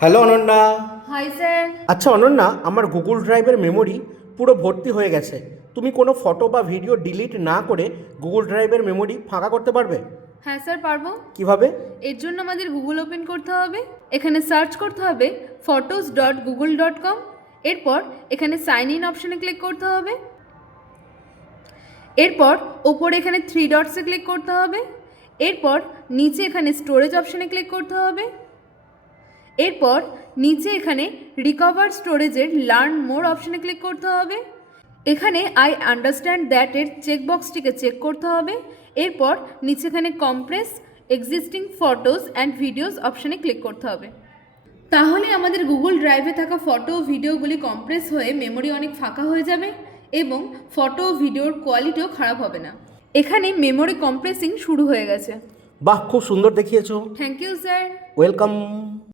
Hello Ananya. Hi sir. আচ্ছা অনন্যা, আমার Google ড্রাইভের মেমোরি পুরো ভর্তি হয়ে গেছে। তুমি কোনো ফটো বা ভিডিও ডিলিট না করে গুগল ড্রাইভের মেমোরি ফাঁকা করতে পারবে? হ্যাঁ স্যার, পারবো। কিভাবে? এর জন্য আমাদের গুগল ওপেন করতে হবে। এখানে সার্চ করতে হবে photos.google.com। এরপর এখানে সাইন ইন অপশানে ক্লিক করতে হবে। এরপর ওপরে এখানে থ্রি ডটসে ক্লিক করতে হবে। এরপর নিচে এখানে স্টোরেজ অপশানে ক্লিক করতে হবে। এরপর নিচে এখানে রিকভার স্টোরেজের লার্ন মোর অপশানে ক্লিক করতে হবে। এখানে আই আন্ডারস্ট্যান্ড দ্যাট এর চেকবক্সটিকে চেক করতে হবে। এরপর নিচে এখানে compress existing photos and videos অপশানে ক্লিক করতে হবে। তাহলে আমাদের গুগল ড্রাইভে থাকা ফটো ও ভিডিওগুলি কম্প্রেস হয়ে মেমোরি অনেক ফাঁকা হয়ে যাবে এবং ফটো ও ভিডিওর কোয়ালিটিও খারাপ হবে না। এখানে মেমোরি কম্প্রেসিং শুরু হয়ে গেছে। বাহ, খুব সুন্দর দেখিয়েছো। Thank you sir. ওয়েলকাম।